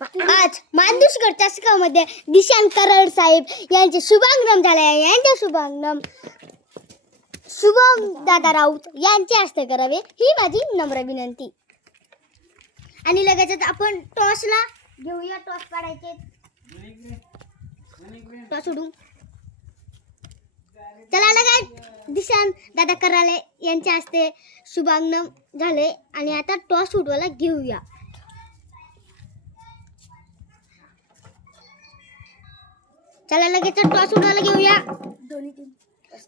आज मानदुष्कर चषकामध्ये दिशान कराड साहेब यांचे शुभारंभ झाले आहे. यांचे शुभारंभ शुभम दादा राऊत यांचे हस्ते करावे ही माझी नम्र विनंती. आणि लगेचच आपण टॉसला घेऊया. टॉस काढायचे. टॉस उडू. चला लगेच दिशान दादा कराळे यांच्या हस्ते शुभारंभ झाले आणि आता टॉस उडवायला घेऊया. चला लगेच टॉस उडवायला घेऊया.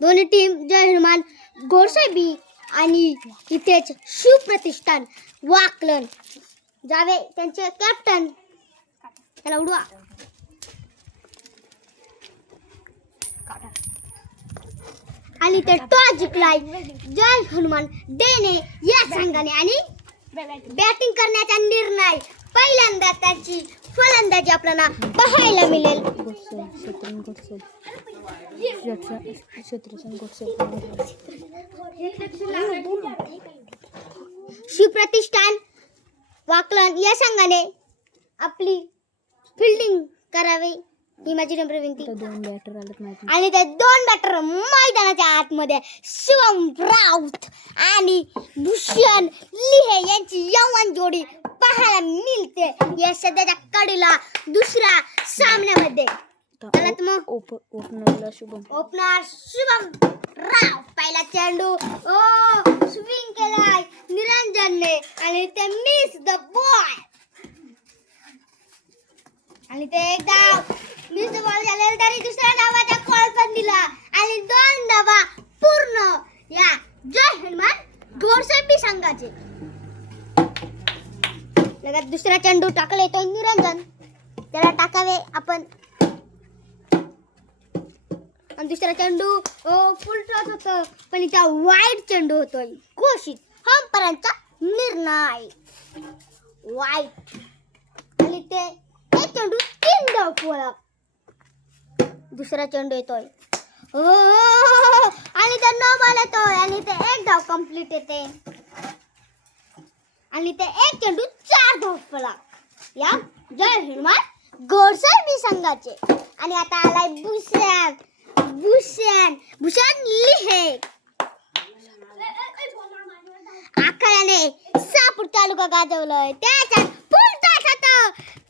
दोन्ही टीम जय हनुमान गोडसाहेबी आणि इथेच शिवप्रतिष्ठान वाकलन जावे त्यांचे कॅप्टन. त्याला उडवा. आणि ते टॉस जिंकलाय जय हनुमान देणे या संघाने. आणि बॅटिंग करण्याचा निर्णय पहिल्यांदा त्याची फलंदाजी आपल्याला पाहायला मिळेल. शिवप्रतिष्ठान वाकलन या संघाने आपली फिल्डिंग करावी ही माझी नम्र विनंती. आणि ते दोन बॅटर मैदानाच्या आतमध्ये शिवम राऊत आणि भूषण लिहे यांची यवन जोडी पाहायला मिळते या सध्याच्या कडेला दुसऱ्या सामन्यामध्ये. चला तर मग ओपनर शुभम राव. पहिला चेंडू स्विंग केलाय निरंजनने आणि ते मिस द बॉल. आणि ते एक डाव मिस द बॉल झाले तरी दुसऱ्या डावाचा कॉल पण दिला आणि दोन धावा पूर्ण या जय हनुमान गोडसाहेबी संघाचे. लगेच दुसरा चेंडू टाकला येतोय निरंजन. त्याला टाकावे आपण. आणि दुसरा चेंडू फुल टॉस होतो पण इथं वाईड चेंडू होतोय घोषित. हंपरांचा निर्णय वाईट. आणि ते एक चेंडू 3 धाव फलक. दुसरा चेंडू येतोय आणि ते नो बॉल येतोय आणि ते 1 धाव कंप्लीट येते. आणि ते एक चेंडू 4 धाव फलक या जय हनुमान गोडसाहेबी संघाचे. आणि आता आलाय भूषण लिहे. आखाड्याने सापूर तालुका गाजवलाय. त्याच्यात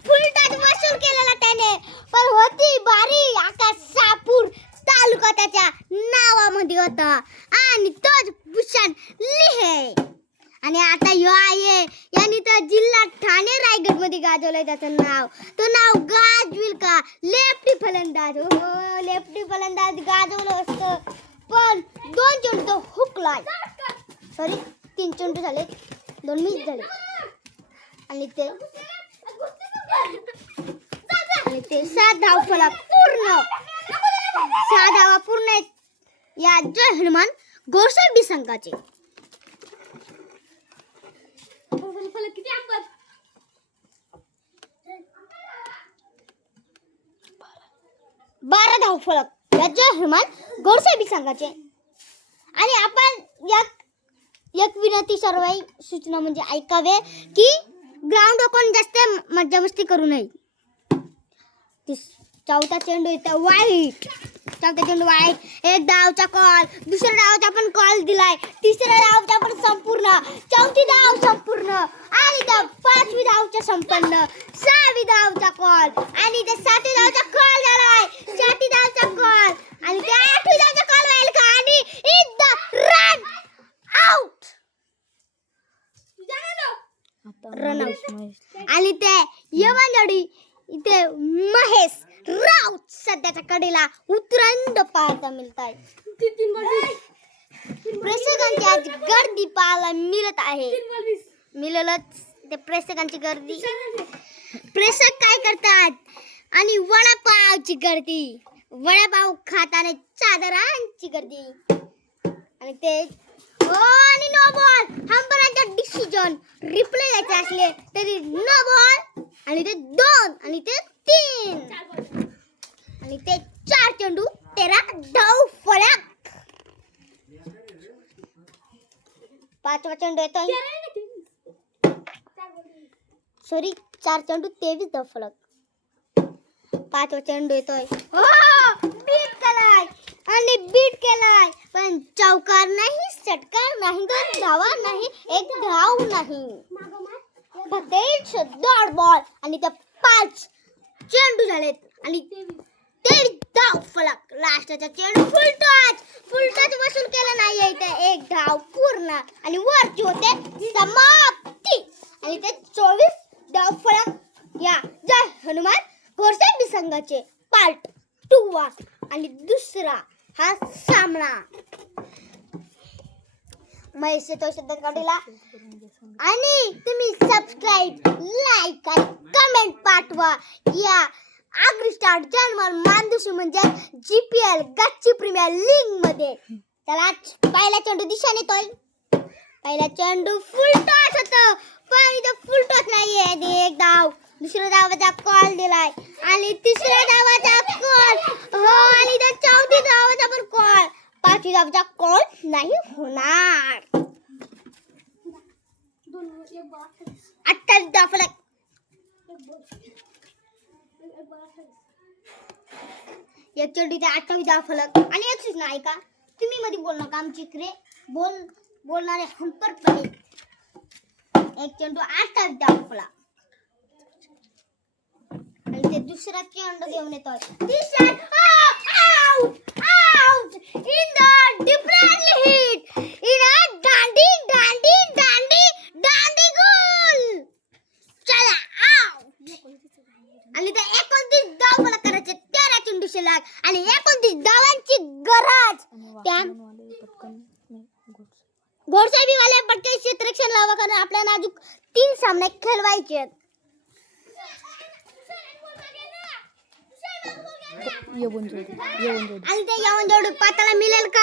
फुल टॉस वसूल केलेला त्याने पण होती बारी. आकाश सापूर तालुका त्याच्या नावामध्ये होता आणि तोच भूषण लिहे. आणि आता आहे यांनी तर जिल्हा ठाणे रायगड मध्ये गाजवलंय त्याचं नाव. तो नाव गाजविल का लेफ्टी फलंदाज. लेफ्टी फलंदाज गाजवलं असतं पण 2 चेंडू तो हुकलाय. सॉरी 3 चेंडू झाले 2 मिस झाले. आणि ते 7 धाव फलक पूर्ण. 6 धावा पूर्ण या जय हनुमान गोडसाहेबी संघाचे. 12 धाव फलक या जय हनुमान गोडसाहेबी संघाचे. आणि आपण एक विनंती सर्व सूचना म्हणजे ऐकावे की ग्राउंड कोण जास्त मज्जा मस्ती करू नये. चौथा चेंडू येतो वाईट. एक डावचा कॉल. दुसऱ्या डावचा पण कॉल दिलाय. तिसऱ्या डावचा पण संपूर्ण. चौथी डाव संपूर्ण. आणि त्या 5वी डावचा संपन्न. 6वी डावचा कॉल. आणि त्या 7वी डावचा कॉल झालाय. 7वी डावचा कॉल. आणि त्या 8वी डावचा कॉल व्हायला का आणि is the run out. Run out. आणि ते यवन जोडी इथे महेश राऊत सध्याच्या कडेला उतरंड पाहायला मिळत आहे. प्रेक्षकांची आज गर्दी पाहायला मिळत आहे. मिळेलच ते प्रेक्षकांची गर्दी. प्रेक्षक काय करतात आणि वडापावची गर्दी. वडापाव खाताना चादरांची गर्दी. आणि ते आणि नो बॉल. हंपरांचा डिसिजन रिप्ले घ्यायचे असले तरी नो बॉल. आणि ते 2 आणि ते 3 आणि ते 4 चेंडू 13 धाव फलक. 5वा चेंडू येतोय. सॉरी 4 चेंडू 23 धाव फलक. 5वा चेंडू येतोय. बीट केलाय आणि बीट केलाय, पण चौकार नाही, षटकार नाही, 2 धावा नाही, 1 धाव नाही. फक्त एक डॉट बॉल आणि त्या 5 चेंडू झालेत आणि 23 धाव फलक. लास्टचा चेंडू फुल टच वसूल केला नाहीये इथे. 1 धाव पूर्ण आणि वरची होते समाप्ती आणि ते 24 धाव फलक. या जय हनुमान घोडसाहेब संघाचे पार्ट 2 आणि दुसरा हा सामना. महेश तो शब्दात काढला आणि तुम्ही सबस्क्राईब, लाईक आणि कमेंट पाठवा या आगरी स्टार जर्मन मानदुशी म्हणजे GPL गच्ची प्रीमियर लीग मध्ये. त्याला पहिला चेंडू दिशा नेतोय. पहिला चेंडू फुल टॉस होतं, पण इथं फुल टॉस नाहीये. 1 धाव. दुसऱ्या धावाचा कॉल दिलाय आणि तिसऱ्या धावाचा कॉल आणि त्या 4थी धावाचा पण कॉल. 5वी धावाचा कॉल नाही होणार. 28 धाव फलक. एक चेंडूचा 28 धाव फलक आणि 31 नाही का. तुम्ही मध्ये बोल नका, आमची इकडे बोलणारे संपर्कपणे. एक चेंडू 28 धाव फलक आणि ते दुसरा चेंडू घेऊन येतोय. तिसरा out in the different hit in a दांडी गोल. चला आउट आणि ते 29 धाव फलक करायचे. 13 चेंडू शिल्लक आणि 29 धावांची गरज. त्या घोडसाहेबी वाले पटके क्षेत्ररक्षण लावा, कारण आपल्याला अजून 3 सामने खेळवायचे आहेत. आणि ते येऊन जोडू पाताला मिळेल का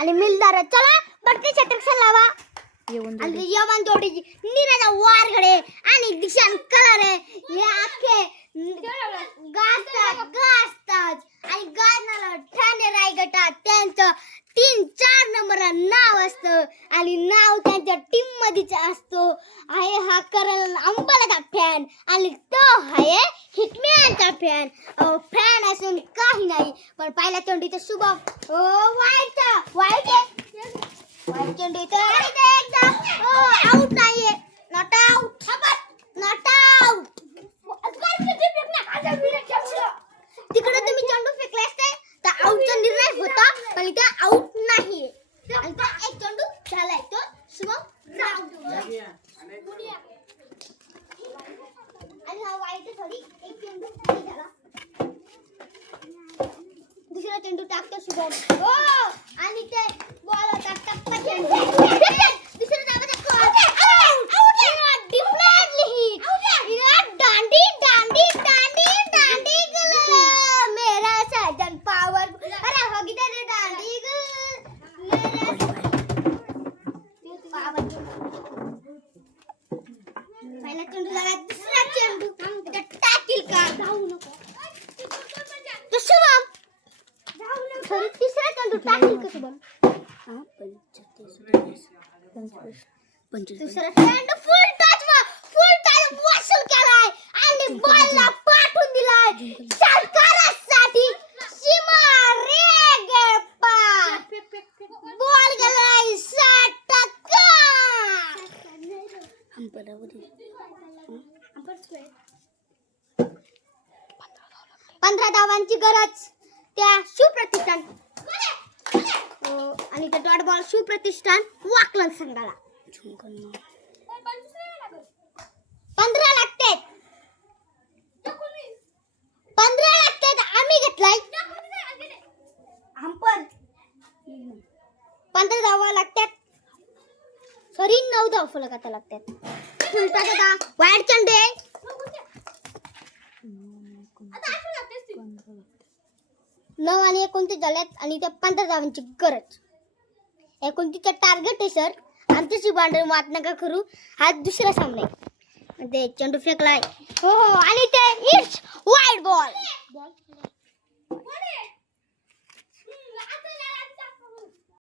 आणि मिळणार. चला पटके क्षेत्ररक्षण लावा. आणि यमन जोडीची नीरजा वारगडे आणि दिशान कलारे हे अख्खे गाजतात आणि गाजणाला ठाणे रायगटात त्यांचं 3-4 नंबर नाव असतं आणि नाव त्यांच्या टीम मध्येच असतो. आहे हा करण अंबालाचा फॅन आणि तो आहे हिटमॅनचा फॅन असून काही नाही. पण पहिल्या चेंडूचा शुभम वाईट चेंडू एकदम आउट नाहीये. Not out. तिकडे तुम्ही चेंडू फेकले असते तर आउटचा निर्णय होता, पण इथे आउट नाहीये. आणि तो एक चेंडू झालाय तो शुभम आणि हा वाईट थोडी एक चेंडू झाला. दुसरा चेंडू टाकतो शुभम आणि ते बॉल होता टप्पा चेंडू. दुसरा धावाचा कॉल आउट. डिफरंटली हिट दांडी गल मेरा सजन पावर. अरे हो गया रे दांडी गल पावर. पहिला चेंडू झाला. दुसरा चेंडू टाकील का जाऊ नको तो शुभम. तिसरा चेंडू टाकील का शुभम. दुसरा चेंडू फुल टच वसूल केलाय आणि बॉलला पाठवून दिलाय षटकारासाठी. सीमा रे बॉल गेलाय षटकार. 15 धावांची गरज त्या शिवप्रतिष्ठान आणि त्या डॉट बॉल शिवप्रतिष्ठान वाकलन संघाला. 15 लागतात. 15 लागतात. आम्ही घेतलाय. पण 15 धावा लागतात. सॉरी 9 धाव फलक आता लागतात. फुलटा दादा वाईट चेंडू आहे. 9 आणि 29 झाल्यात आणि त्या 15 धावांची गरज. 29चा टार्गेट आहे सर. आमच्याशी बांधून मात नका करू. हा दुसरा सामना आहे. ते चेंडू फेकलाय आणि ते इट्स वाईड बॉल.